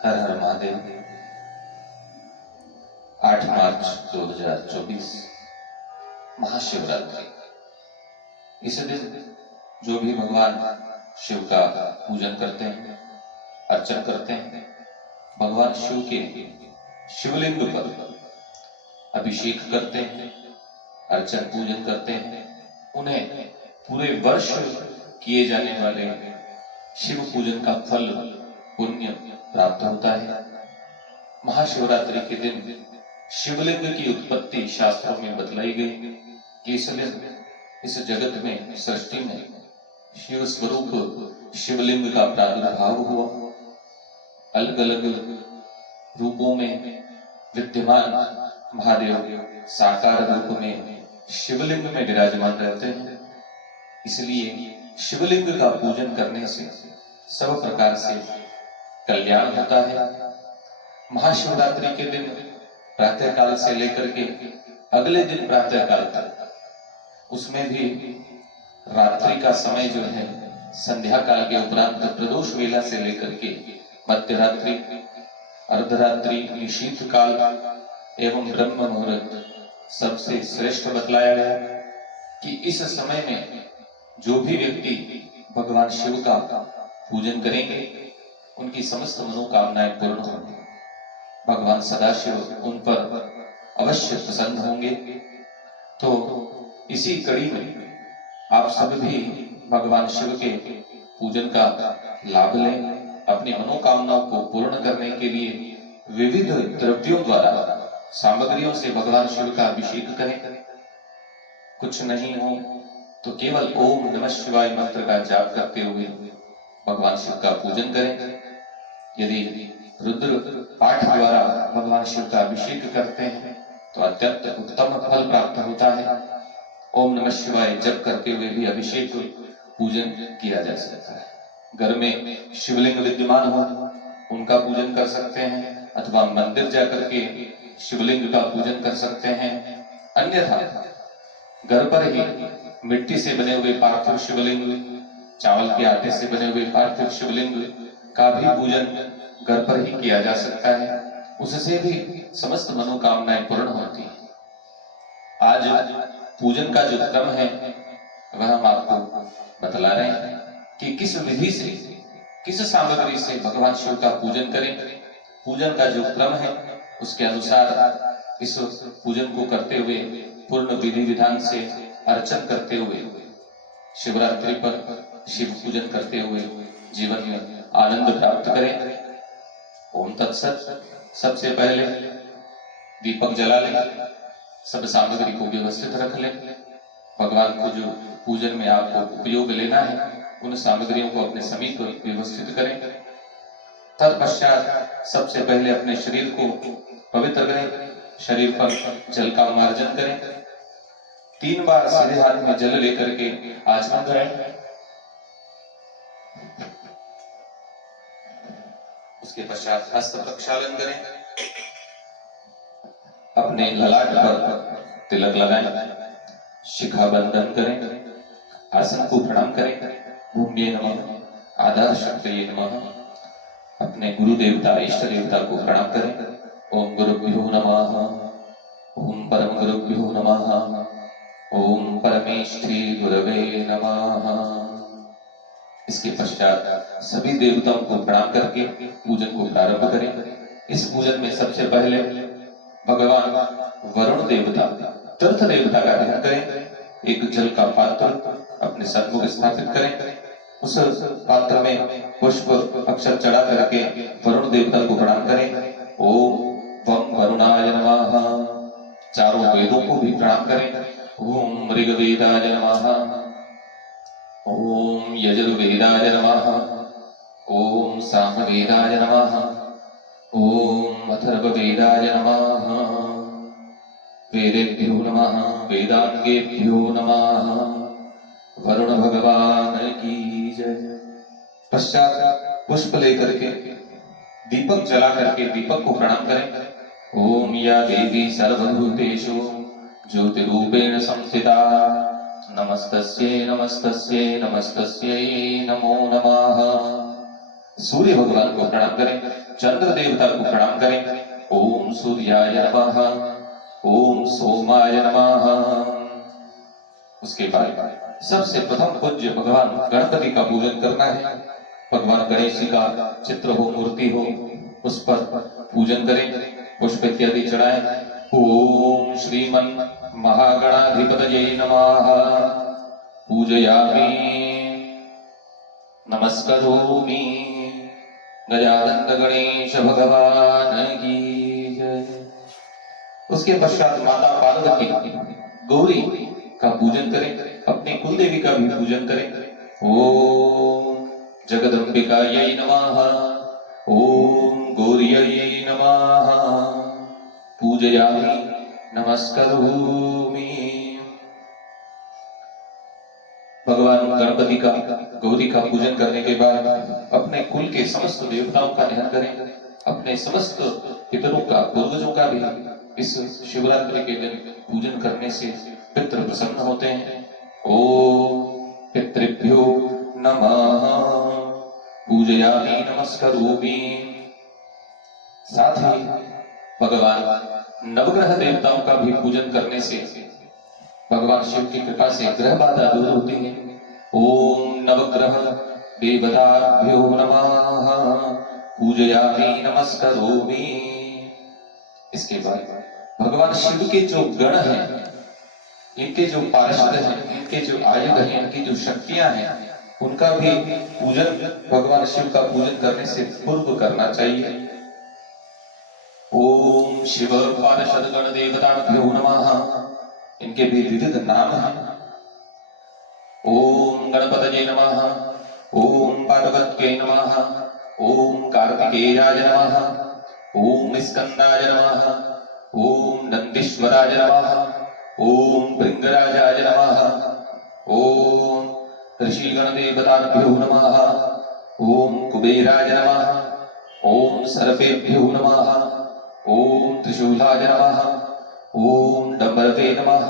हर हर महादेव। 8 मार्च 2024 महाशिवरात्रि। इस दिन जो भी भगवान शिव का पूजन करते हैं, अर्चन करते हैं, भगवान शिव के शिवलिंग पर अभिषेक करते हैं, अर्चन पूजन करते हैं, उन्हें पूरे वर्ष किए जाने वाले शिव पूजन का फल पुण्य प्राप्त होता है। महाशिवरात्रि के दिन शिवलिंग की उत्पत्ति शास्त्रों में बतलाई गई कि इस दिन इस जगत में, सृष्टि में शिव स्वरूप शिवलिंग का प्रादुर्भाव हुआ। अलग अलग रूपों में विद्यमान महादेव साकार रूप में शिवलिंग में विराजमान रहते हैं। इसलिए शिवलिंग का पूजन करने से सब प्रकार से कल्याण होता है। महाशिवरात्रि के दिन प्रातः काल से लेकर के अगले दिन प्रातः काल तक, उसमें भी रात्रि का समय जो है, संध्या काल के उपरांत प्रदोष वेला से लेकर के मध्यरात्रि, अर्धरात्रि, निशीथ काल एवं ब्रह्म मुहूर्त सबसे श्रेष्ठ बतलाया गया कि इस समय में जो भी व्यक्ति भगवान शिव का पूजन करेंगे, उनकी समस्त मनोकामनाएं पूर्ण होंगी। भगवान सदाशिव उन पर अवश्य प्रसन्न होंगे। तो इसी कड़ी में आप सब भी भगवान शिव के पूजन का लाभ लें। अपनी मनोकामनाओं को पूर्ण करने के लिए विविध द्रव्यों द्वारा, सामग्रियों से भगवान शिव का अभिषेक करें। कुछ नहीं हो तो केवल ओम नमः शिवाय मंत्र का जाप करते हुए भगवान शिव का पूजन करें। यदि रुद्र पाठ द्वारा भगवान शिव का अभिषेक करते हैं तो अत्यंत उत्तम फल प्राप्त होता है। ओम नमः शिवाय जप करते हुए भी अभिषेक पूजन किया जा सकता है। घर में शिवलिंग विद्यमान हो उनका पूजन कर सकते हैं, अथवा मंदिर जाकर के शिवलिंग का पूजन कर सकते हैं। अन्यथा घर पर ही मिट्टी से बने हुए पार्थिव शिवलिंग, चावल के आटे से बने हुए पार्थिव शिवलिंग का भी पूजन घर पर ही किया जा सकता है। उससे भी समस्त मनोकामनाएं पूर्ण होती हैं। आज पूजन का जो क्रम है वह हम आपको बतला रहे हैं कि किस विधि से, किस सामग्री से भगवान शिव का पूजन करें। पूजन का जो क्रम है उसके अनुसार इस पूजन को करते हुए, पूर्ण विधि विधान से अर्चन करते हुए, शिवरात्रि पर शिव पूजन करते हुए जीवन में आनंद प्राप्त करें। ओम तत्सत। सबसे पहले दीपक जला लें, सब सामग्री को व्यवस्थित रख लें। भगवान को जो पूजन में आपको उपयोग लेना है उन सामग्रियों को अपने समीप व्यवस्थित करें। तत्पश्चात सबसे पहले अपने शरीर को पवित्र करें। शरीर पर जल का मार्जन करें। 3 बार सीधे हाथ में जल लेकर के आचमन करें। उसके पश्चात हस्त प्रक्षालन करें। अपने ललाट पर तिलक लगाएं। शिखा बंधन करें। आसन को प्रणाम करें। भूम्ये नमः, आधार शक्तिये नमः। अपने गुरु देवता, इष्ट देवता को प्रणाम करें। ओम गुरुभ्यो नमः, ओम परम गुरुभ्यो नमः, ओम परमेष्ठी गुरवे नमः। इसके पश्चात सभी देवताओं को प्रणाम करके पूजन को प्रारंभ करें। इस पूजन में सबसे पहले भगवान वरुण देवता, तीर्थ देवता का ध्यान करें। एक जल का पात्र अपने सन्मुख स्थापित करें। उस पात्र में पुष्प अक्षर चढ़ा करके वरुण देवता को प्रणाम करें। ओम वम वरुणाय नमः। चारों वेदों को भी प्रणाम करें। ओम ऋग्वेदाय नमः, ओम यजुर्वेदाय नमः, ओम सामवेदाय नमः, ओम अथर्ववेदाय नमः। वेदेभ्यो नमः, वेदांगेभ्यो नमः। वरुण भगवान की जय। पश्चात पुष्प लेकर के दीपक जला करके दीपक को प्रणाम करें। ओम या देवी सर्वभूतेषु ज्योतिरूपेण संस्थिता नमस्तस्यै नमस्तस्यै नमस्तस्यै नमो नमः। सूर्य भगवान को प्रणाम करें, चंद्र देवता को प्रणाम करें। ओम सूर्याय नमः, ओम सोमाय नमः। उसके बाद सबसे प्रथम पूज्य भगवान गणपति का पूजन करना है। भगवान गणेश जी का चित्र हो, मूर्ति हो, उस पर पूजन करें, पुष्प इत्यादि चढ़ाएं। ओम श्रीमन महागणाधिपतये नमः पूजयामि नमस्करोमि। गजानंद गणेश भगवान की जय। उसके पश्चात माता पार्वती गौरी का पूजन करें, अपनी कुल देवी का भी पूजन करें। ओम जगदम्बिकायै नमः, ओम गौर्यै नमः पूजयामि नमस्करोमि। भगवान गणपति का, गौरी का पूजन करने के बाद अपने कुल के समस्त देवताओं का ध्यान करें, अपने समस्त पितरों का, पूर्वजों का भी इस शिवरात्रि के दिन पूजन करने से पितृ प्रसन्न होते हैं। ओम पितृभ्यो नमः पूजयामि नमस्करोमि। साथ ही भगवान नवग्रह देवताओं का भी पूजन करने से भगवान शिव की कृपा से ग्रह बाधा दूर होती है। ओम नवग्रह देवताभ्यो नमः पूजयामि नमस्करोमि। इसके बाद भगवान शिव के जो गण हैं, इनके जो पार्षद हैं, इनके जो आयुध हैं, इनकी जो शक्तियां हैं, उनका भी पूजन भगवान शिव का पूजन करने से पूर्व करना चाहिए। ओम शिव पार्षद गण देवताभ्यो नमः। इनके भी विविध नाम हैं। ओम गणपतये नमः, ओम पार्वत्यै नमः, ओम कार्तिकेयाय नमः, ओम स्कंदाय नमः, ओम नंदीश्वराय नमः, ओम भृंगराजाय नमः, ओम ऋषिगण देवताभ्यो नमः, ओम कुबेराय नमः, ओम सर्पेभ्यो नमः, ओम त्रिशूलाय नमः, ओम डम्बरवे नमः,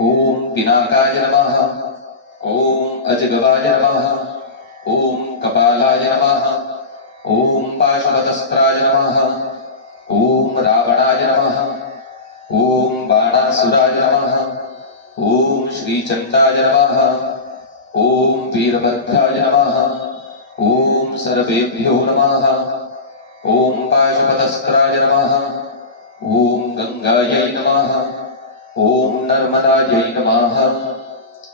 ओम पिनाकाय नमः, ओम अजगवाय नमः, ओम कपालाय नमः, ओम पाशुपतस्त्राय नमः, ओम रावणाय नमः, ओम बाणासुराय नमः, ओम श्रीचंडाय नमः, ओम वीरभद्राय नमः, ओम सर्वेभ्यो नमः, ओम पाशुपतस्त्राय नमः, ओम गंगायै नमः, ओम नर्मदायै नमः,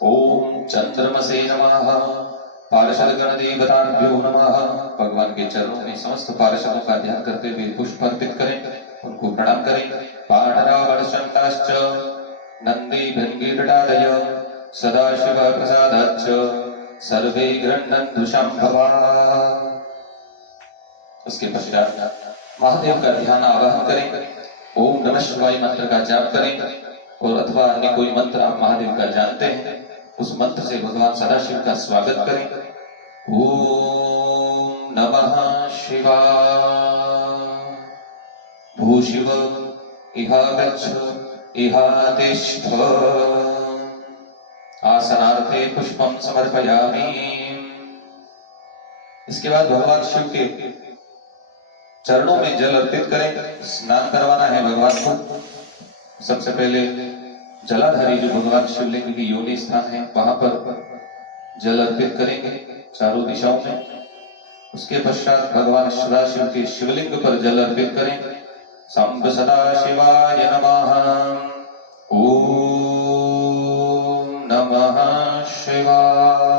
ओम चंद्रमसे नमः, पार्षद गण देवताभ्यो नमः। भगवान के चरणों में समस्त पार्षदों का ध्यान करते हुए पुष्प अर्पित करें, उनको प्रणाम करें। पाणरावणशंताश्च नंदी भृंगीरटादय सदाशिव प्रसादाच्च सर्वे गृह्णन्तु शंभवा। उसके पश्चात महादेव का ध्यान आवाहन करें, ओम नमः शिवाय मंत्र का जाप करें, और अथवा अन्य कोई मंत्र आप महादेव का जानते हैं, उस मंत्र से भगवान सदाशिव का स्वागत करें। ओम नमः शिवाय। भूशिव इहा गच्छ इहा तिष्ठ आसनार्थे पुष्पम समर्पयामि। इसके बाद भगवान शिव के चरणों में जल अर्पित करें, स्नान करवाना है भगवान को। सबसे पहले जलाधारी जो भगवान शिवलिंग की योनि स्थान है, वहां पर जल अर्पित करेंगे चारों दिशाओं में। उसके पश्चात भगवान सदाशिव के शिवलिंग पर जल अर्पित करें। शंभ सदाशिवाय नमः, ओम नमः शिवाय।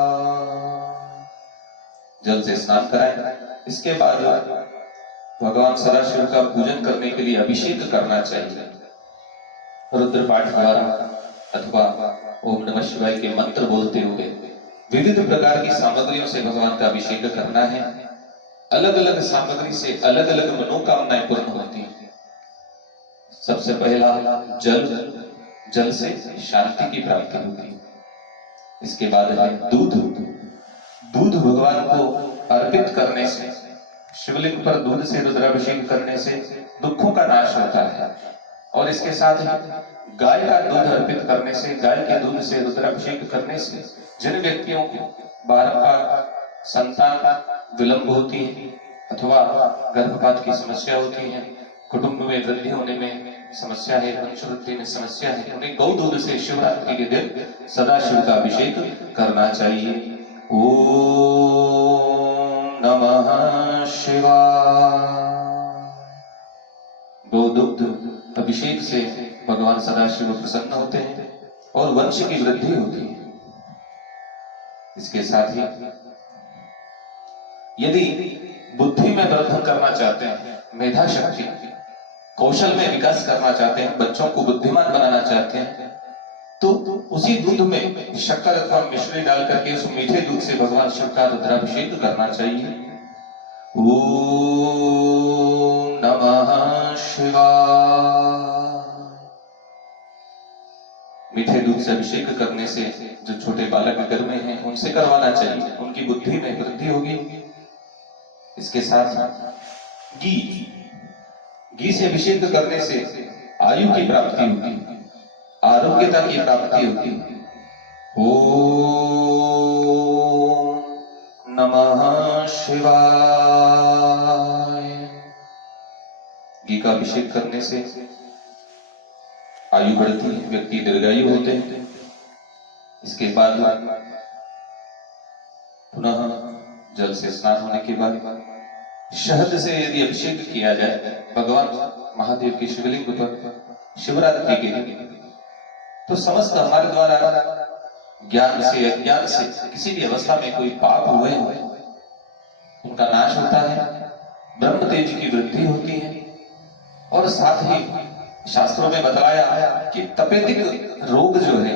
जल से स्नान कराएं। इसके बाद भगवान सदाशिव का पूजन करने के लिए अभिषेक करना चाहिए। रुद्र पाठ द्वारा अथवा ओम नमः शिवाय के मंत्र बोलते हुए विविध प्रकार की सामग्रियों से भगवान का अभिषेक करना है। अलग अलग सामग्री से अलग अलग मनोकामनाएं पूर्ण होती हैं। सबसे पहला जल, जल से शांति की प्राप्ति होती है। इसके बाद है दूध। दूध भगवान को अर्पित करने से, शिवलिंग पर दूध से रुद्राभिषेक करने से दुखों का नाश होता है। और इसके साथ ही गाय का दूध अर्पित करने से, गाय के दूध से रुद्राभिषेक करने से जिन व्यक्तियों को बारंबार संतान विलंब होती है अथवा गर्भपात की समस्या होती है, कुटुंब में वृद्धि होने में समस्या है, वंशवृद्धि में समस्या है, उन्हें गौ दूध से शिवरात्रि के दिन सदा शिव का अभिषेक करना चाहिए। ओम नमः शिवाय। गौ दुग्ध अभिषेक से भगवान सदाशिव प्रसन्न होते हैं और वंश की वृद्धि होती है। इसके साथ ही यदि बुद्धि में वर्धन करना चाहते हैं, मेधा शक्ति कौशल में विकास करना चाहते हैं, बच्चों को बुद्धिमान बनाना चाहते हैं, तो उसी दूध में शक्कर अथवा मिश्री डाल करके उस मीठे दूध से भगवान शिव का रुद्राभिषेक करना चाहिए। ओम नमः शिवाय। मीठे दूध से अभिषेक करने से जो छोटे बालक घर में हैं उनसे करवाना चाहिए, उनकी बुद्धि में वृद्धि होगी। इसके साथ घी से अभिषेक करने से आयु की प्राप्ति होगी, आरोग्यता की प्राप्ति होगी। ओम नमः शिवाय। घी का अभिषेक करने से आयु बढ़ती है, व्यक्ति दीर्घायु होते हैं। इसके बाद पुनः जल से स्नान होने के बाद शहद से यदि अभिषेक किया जाए भगवान महादेव के शिवलिंग पर शिवरात्रि के दिन, तो समस्त हमारे द्वारा ज्ञान से अज्ञान से किसी भी अवस्था में कोई पाप हुए हो उनका नाश होता है, ब्रह्म तेज की वृद्धि होती है। और साथ ही शास्त्रों में बताया कि तपेदिक रोग जो है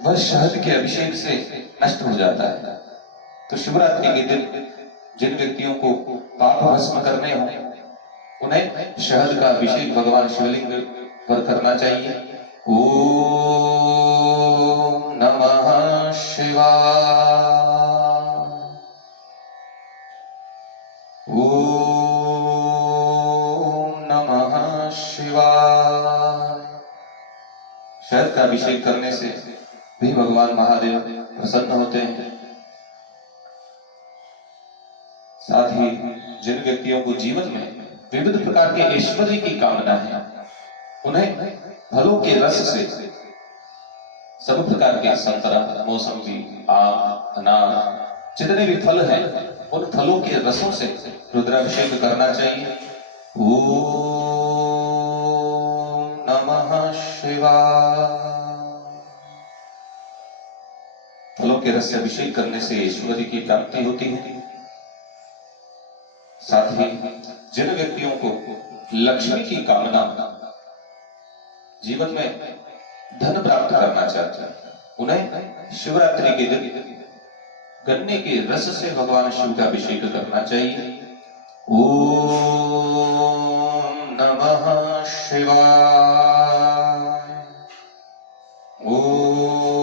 वह शहद के अभिषेक से नष्ट हो जाता है। तो शिवरात्रि के दिन जिन व्यक्तियों को पाप भस्म करने हो उन्हें शहद का अभिषेक भगवान शिवलिंग पर करना चाहिए। ओम नमः शिवाय। ओम नमः शिवाय। शहद का अभिषेक करने से भी भगवान महादेव प्रसन्न होते हैं। साथ ही जिन व्यक्तियों को जीवन में विविध प्रकार के ऐश्वर्य की कामना है उन्हें फलों के रस से सब प्रकार के संतरा, मौसमी, आम, अनार जितने भी फल हैं उन फलों के रसों से रुद्राभिषेक करना चाहिए। ओम नमः शिवाय। फलों के रस से अभिषेक करने से ऐश्वर्य की प्राप्ति होती है। साथ ही जिन व्यक्तियों को लक्ष्मी की कामना, जीवन में धन प्राप्त करना चाहते हैं उन्हें शिवरात्रि के दिन गन्ने के रस से भगवान शिव का अभिषेक करना चाहिए। ओम नमः शिवाय। ओम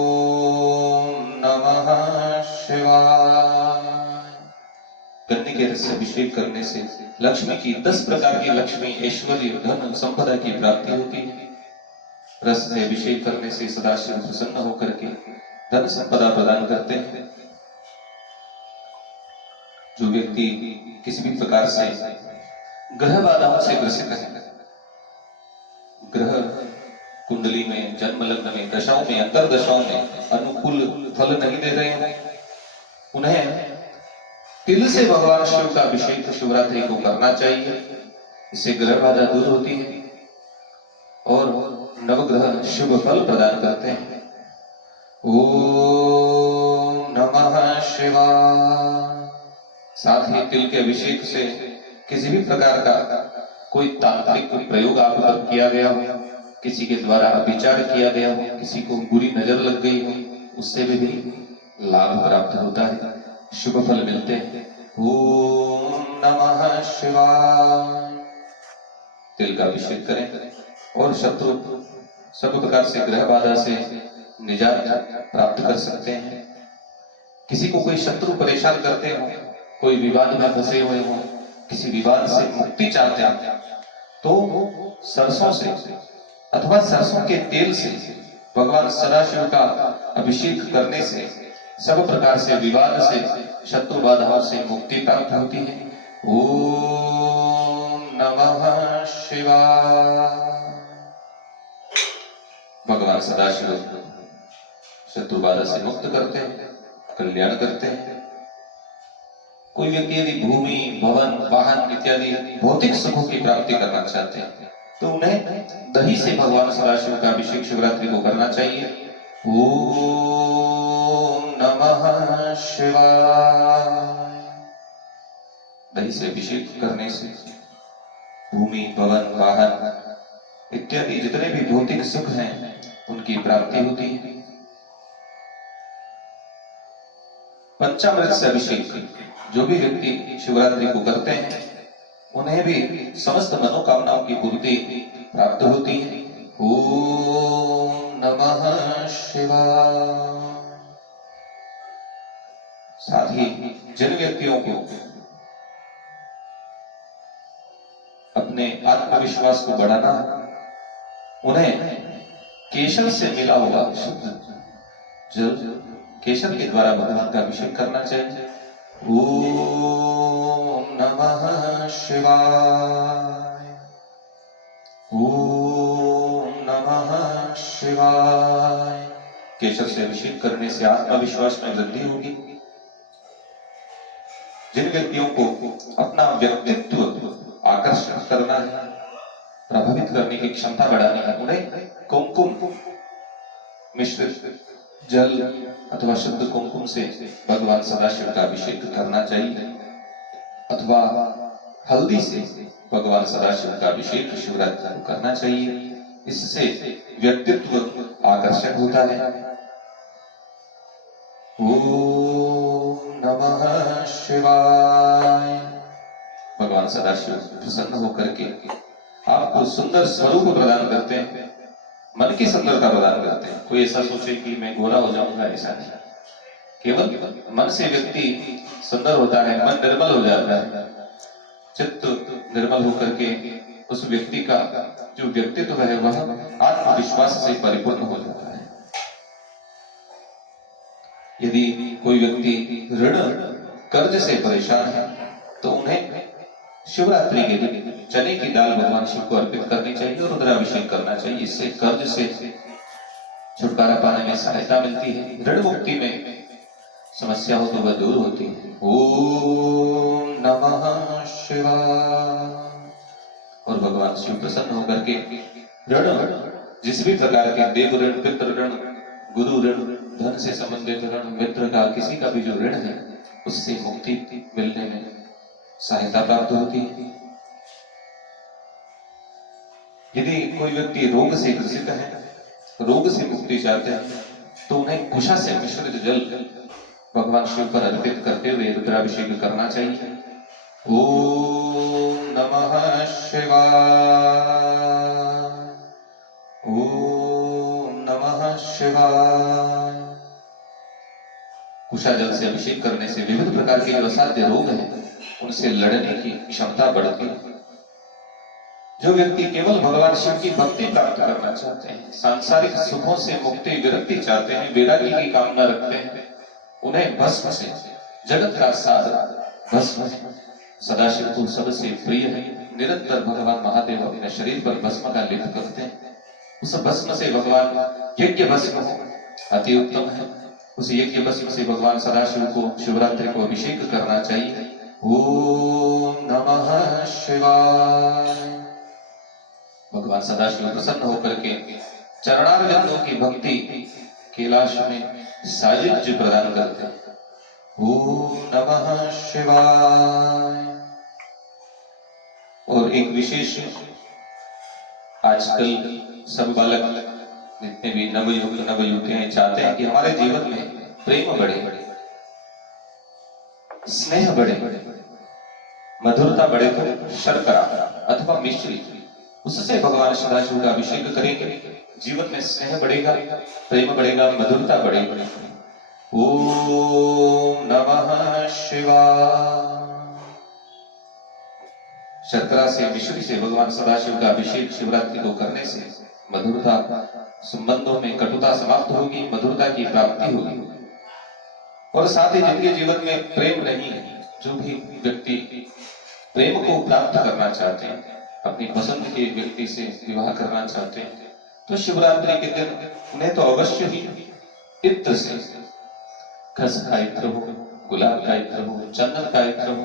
नमः शिवाय। गन्ने के रस से अभिषेक करने से लक्ष्मी की 10 प्रकार की लक्ष्मी, ऐश्वर्य, धन, संपदा की प्राप्ति होती है। रस से अभिषेक करने से सदाशिव प्रसन्न होकर के धन संपदा प्रदान करते हैं। जो व्यक्ति किसी भी प्रकार से ग्रह बाधाओं से ग्रसित है, ग्रह कुंडली में, जन्म लग्न में, दशाओं में, अंतर्दशाओं में अनुकूल फल नहीं दे रहे हैं, उन्हें तिल से भगवान शिव का अभिषेक शिवरात्रि को करना चाहिए। इससे ग्रह बाधा दूर होती है और नवग्रह शुभ फल प्रदान करते हैं। ओम नमः शिवाय। साथ ही तिल के अभिषेक से किसी भी प्रकार का कोई तांत्रिक प्रयोग आप पर किया गया हो, किसी के द्वारा विचार किया गया हो, किसी को बुरी नजर लग गई हो, उससे भी लाभ प्राप्त होता है, शुभ फल मिलते हैं। ओम नमः शिवाय। तिल का अभिषेक करें और शत्रु सब प्रकार से ग्रह बाधा से निजात प्राप्त कर सकते हैं। किसी को कोई शत्रु परेशान करते हो, कोई विवाद में फंसे हुए हो, किसी विवाद से मुक्ति चाहते हैं, तो सरसों से अथवा सरसों के तेल से भगवान सदाशिव का अभिषेक करने से सब प्रकार से विवाद से, शत्रु बाधाओं से मुक्ति प्राप्त होती है। ओम नमः शिवाय। भगवान सदाशिव शत्रु बाधा से मुक्त करते हैं, कल्याण करते हैं। कोई व्यक्ति यदि भूमि, भवन, वाहन इत्यादि भौतिक सुखों की प्राप्ति करना चाहते हैं तो उन्हें दही से भगवान सदाशिव का अभिषेक शिवरात्रि को करना चाहिए। ओम नमः शिवाय। दही से अभिषेक करने से भूमि, भवन, वाहन इत्यादि जितने भी भौतिक सुख हैं उनकी प्राप्ति होती है। पंचामृत से अभिषेक जो भी व्यक्ति शिवरात्रि को करते हैं उन्हें भी समस्त मनोकामनाओं की पूर्ति प्राप्त होती है। ओम नमः शिवाय। साथ ही जिन व्यक्तियों को अपने आत्मविश्वास को बढ़ाना, उन्हें केशर से मिला हुआ शुद्ध जल केशर के द्वारा भगवान का अभिषेक करना चाहिए। ओम नमः शिवाय। ओम नमः शिवाय। केशर से अभिषेक करने से आत्मविश्वास में वृद्धि होगी। जिन व्यक्तियों को अपना व्यक्तित्व आकर्षित करना है, प्रभावित करने की क्षमता बढ़ानी है, उन्हें कुमकुम मिश्रित जल अथवा शुद्ध कुमकुम से भगवान सदाशिव का अभिषेक करना चाहिए, अथवा हल्दी से भगवान सदाशिव का अभिषेक शिवरात्रि को करना चाहिए। इससे व्यक्तित्व आकर्षक होता है। ओम नमः शिवाय। भगवान सदाशिव प्रसन्न होकर के आपको सुंदर स्वरूप प्रदान करते हैं, मन की सुंदरता प्रदान करते हैं। कोई ऐसा सोचे कि मैं गोरा हो जाऊंगा, ऐसा नहीं। केवल मन से व्यक्ति सुंदर होता है, मन निर्मल हो जाता है। चित्त निर्मल होकर के उस व्यक्ति का जो व्यक्तित्व है वह आत्मविश्वास से परिपूर्ण हो जाता है। यदि कोई व्यक्ति ऋण कर्ज से परेशान है तो उन्हें शिवरात्रि के दिन चने की दाल भगवान शिव को अर्पित करनी चाहिए और रुद्राभिषेक करना चाहिए। इससे कर्ज से छुटकारा पाने में सहायता मिलती है। ऋण मुक्ति में समस्या हो तो वह दूर होती है। ओम नमः शिवाय। और भगवान शिव प्रसन्न होकर के ऋण, जिस भी प्रकार के देव ऋण, पितृ ऋण, गुरु ऋण, धन से संबंधित ऋण, मित्र का किसी का भी जो ऋण है उससे मुक्ति मिलने में सहायता प्राप्त होती है। यदि कोई व्यक्ति रोग से ग्रसित है, रोग से मुक्ति चाहते हैं तो उन्हें कुशा से मिश्रित जल भगवान शिव पर अर्पित करते हुए रुद्राभिषेक करना चाहिए। ओम नमः शिवाय। ओम नमः शिवाय। कुशा जल से अभिषेक करने से विविध प्रकार के जो असाध्य रोग हैं उनसे लड़ने की क्षमता बढ़ती है। जो व्यक्ति केवल भगवान शिव की भक्ति प्राप्त करना चाहते हैं, सांसारिक सुखों से मुक्ति, विरक्ति चाहते हैं, वैराग्य की कामना रखते हैं, उन्हें भस्म से, जगत का सार भस्म सदाशिव को सबसे प्रिय है। निरंतर भगवान महादेव अपने शरीर पर भस्म का लेप करते हैं। उस भस्म से भगवान यज्ञ भस्म अति उत्तम है। उस यज्ञ भस्म से भगवान सदाशिव को शिवरात्रि को अभिषेक करना चाहिए। ओम नमः शिवाय। भगवान सदाशिव प्रसन्न होकर के चरणारविंदों की भक्ति कैलाश में साजिद प्रदान करते हैं। ओम नमः शिवाय। और एक विशेष, आजकल सब बालक जितने भी नवयुवक नवयुवतियां चाहते हैं कि हमारे जीवन में प्रेम बढ़े, स्नेह बढ़े, मधुरता बढ़े, तो शर्करा अथवा मिश्री उससे भगवान सदाशिव का अभिषेक करेंगे। जीवन में स्नेह बढ़ेगा, प्रेम बढ़ेगा, मधुरता बढ़ेगी। ओम नमः शिवाय। शर्करा से, मिश्री से भगवान सदाशिव का अभिषेक शिवरात्रि को करने से मधुरता, संबंधों में कटुता समाप्त होगी, मधुरता की प्राप्ति होगी। और साथ ही जिनके जीवन में प्रेम नहीं है, जो भी व्यक्ति प्रेम को प्राप्त करना चाहते हैं, अपनी पसंद के व्यक्ति से विवाह करना चाहते हैं, तो शिवरात्रि के दिन उन्हें तो अवश्य ही इत्र से, खस का इत्र हो, गुलाब का इत्र हो, चंदन का इत्र हो,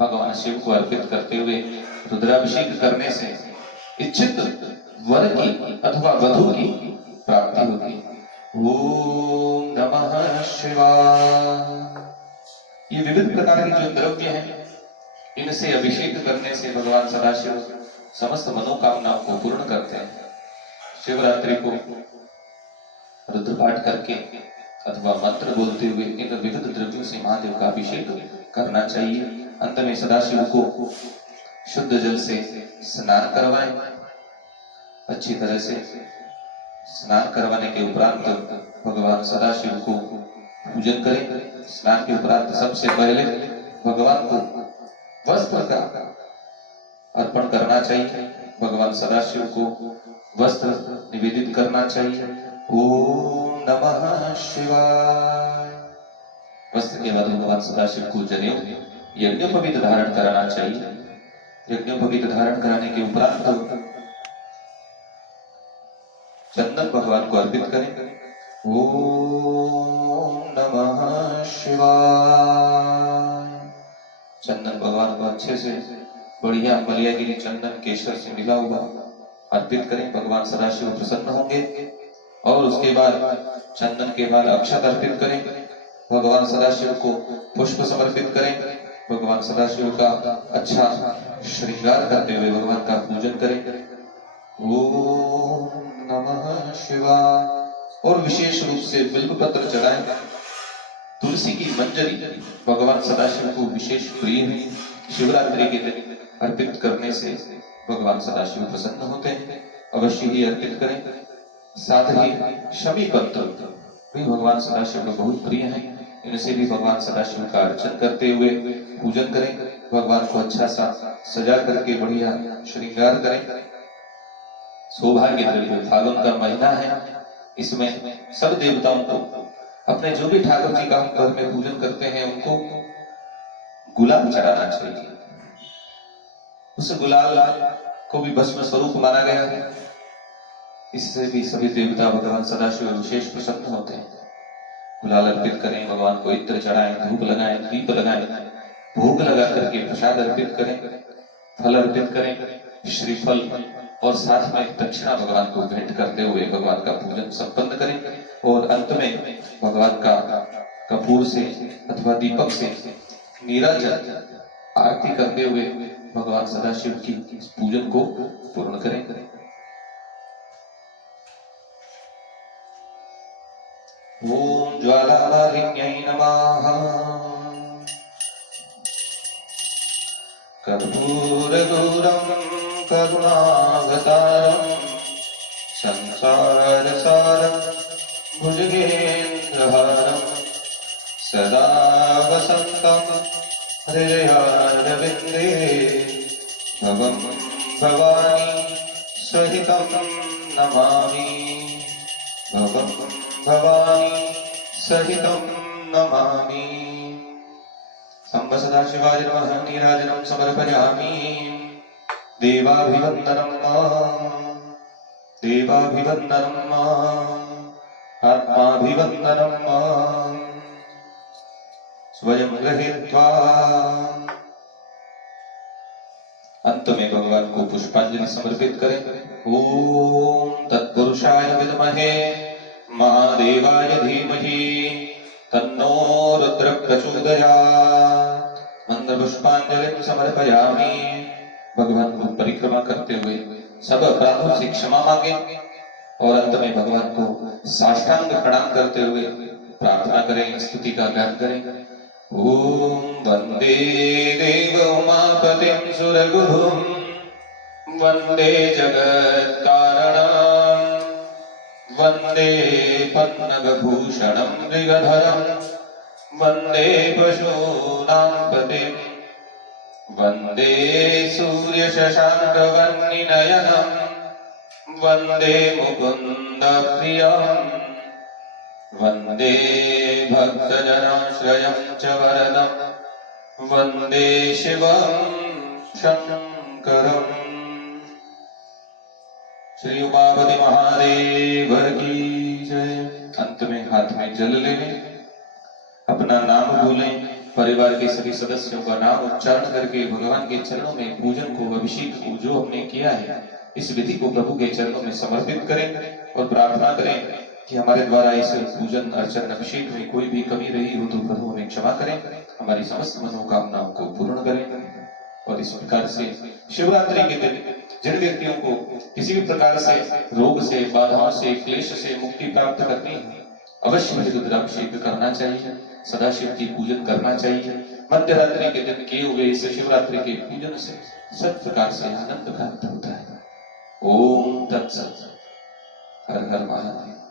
भगवान शिव को अर्पित करते हुए रुद्राभिषेक करने से इच्छित वर की अथवा वधु की प्राप्ति होती है। ओम नमः शिवाय। ये विविध प्रकार के जो द्रव्य हैं, इनसे अभिषेक करने से भगवान सदाशिव समस्त मनोकामनाओं को पूर्ण करते हैं। शिवरात्रि को रुद्र पाठ करके अथवा मंत्र बोलते हुए इन विविध द्रव्यों से महादेव का अभिषेक करना चाहिए। अंत में सदाशिव को शुद्ध जल से स्नान करवाएं। अच्छी तरह से स्नान करवाने के उपरांत भगवान सदाशिव को पूजन करें। स्नान के उपरांत सबसे पहले भगवान को वस्त्र का अर्पण करना चाहिए। भगवान सदाशिव को वस्त्र निवेदित करना चाहिए। ओम नमः शिवाय। वस्त्र के बाद भगवान सदाशिव को जनेऊ यज्ञोपवीत धारण कराना चाहिए। यज्ञोपवीत धारण कराने के उपरांत चंदन भगवान को अर्पित करें। ओम नमः शिवाय। चंदन भगवान को अच्छे से बढ़िया मलयागिरी चंदन केशर से मिला हुआ अर्पित करें। भगवान सदाशिव प्रसन्न होंगे। और उसके बाद चंदन के बाद अक्षत अर्पित करें। भगवान सदाशिव को पुष्प समर्पित करें। भगवान सदाशिव का अच्छा श्रृंगार करते हुए भगवान का पूजन करें। ओम नमः शिवाय। और विशेष रूप से बिल्व पत्र चढ़ाएं। तुलसी की मंजरी भगवान सदाशिव को विशेष प्रिय है। शिवरात्रि के दिन अर्पित करने से भगवान सदाशिव प्रसन्न होते हैं। अवश्य ही अर्पित करें। साथ ही शमी पत्र भी भगवान सदाशिव को बहुत प्रिय है। इनसे भी भगवान सदाशिव का अर्चन करते हुए पूजन करें। भगवान को अच्छा सा सजा करके बढ़िया श्रृंगार करें। सौभाग्य द्रव्य फागुन का महीना है। इसमें सब देवताओं को अपने जो भी ठाकुर जी का हम घर में पूजन करते हैं उनको गुलाल चढ़ाना चाहिए। उस गुलाल को भी भस्म स्वरूप माना गया है। इससे भी सभी देवता भगवान सदाशिव विशेष प्रसन्न होते हैं। गुलाल अर्पित करें। भगवान को इत्र चढ़ाएं, धूप लगाएं, दीप लगाएं, भोग लगा करके प्रसाद अर्पित करें, फल अर्पित करें, श्रीफल और साथ में दक्षिणा भगवान को भेंट करते हुए भगवान का पूजन संपन्न करें। और अंत में भगवान का कपूर से अथवा दीपक से नीराजन आरती करते हुए भगवान सदाशिव की पूजन को पूर्ण करें। ओम ज्वालामालिन्यै नमः। कर्पूरगौरं करुणावतारं संसारसारं भुजगेन्द्रहारं सदा वसन्तं हृदयारविन्दे भवं भवानी सहितं नमामि। भवं भवानी सहितं नमामि। संव सदाशिवाय नमः। नीराजनं समर्पयामि। देवाभिवन्दनं देवाभिवन्दनं आत्माभिवन्दनं स्वयं गृहीत्वा। अंत में भगवान को पुष्पांजलि समर्पित करें। ओम तत्पुरुषाय विद्महे महादेवाय धीमहि तन्नो रुद्र प्रचोदयात्। मंत्र पुष्पांजलि समर्पयामि। भगवान को परिक्रमा करते हुए सब अपराधों से क्षमा मांगे और अंत में भगवान को साष्टांग प्रणाम करते हुए प्रार्थना करें, स्तुति का गान करें। ओम वंदे देव उमापतिं सुरगुरुं वंदे जगत् कारणं वंदे पन्नगभूषणं मृगधरं वंदे पशूनां पतिं वंदे सूर्य शशांक वन्निनयनं वंदे मुकुंद प्रियं वन्दे भक्तजनाश्रयं च वरदं वन्दे शिवं शङ्करम्। श्री उमापति महादेव की जय। अंत में हाथ में जल लेने, अपना नाम बोलें, परिवार के सभी सदस्यों का नाम उच्चारण करके भगवान के चरणों में पूजन को, अभिषेक को जो हमने किया है इस विधि को प्रभु के चरणों में समर्पित करें और प्रार्थना करें कि हमारे द्वारा इस पूजन अर्चन अभिषेक में कोई भी कमी रही हो तो प्रभु हमें क्षमा करें, हमारी समस्त मनोकामनाओं को पूर्ण करें। और इस प्रकार से शिवरात्रि के दिन जिन व्यक्तियों को किसी भी प्रकार से रोग से, बाधाओं से, क्लेश से मुक्ति प्राप्त करनी है अवश्य ही रुद्राभिषेक करना चाहिए, सदाशिव की पूजन करना चाहिए। मध्य रात्रि के दिन किए हुए इस शिवरात्रि के पूजन से सब प्रकार से आनंद प्राप्त होता है। ओम तत्सत। हर हर महादेव।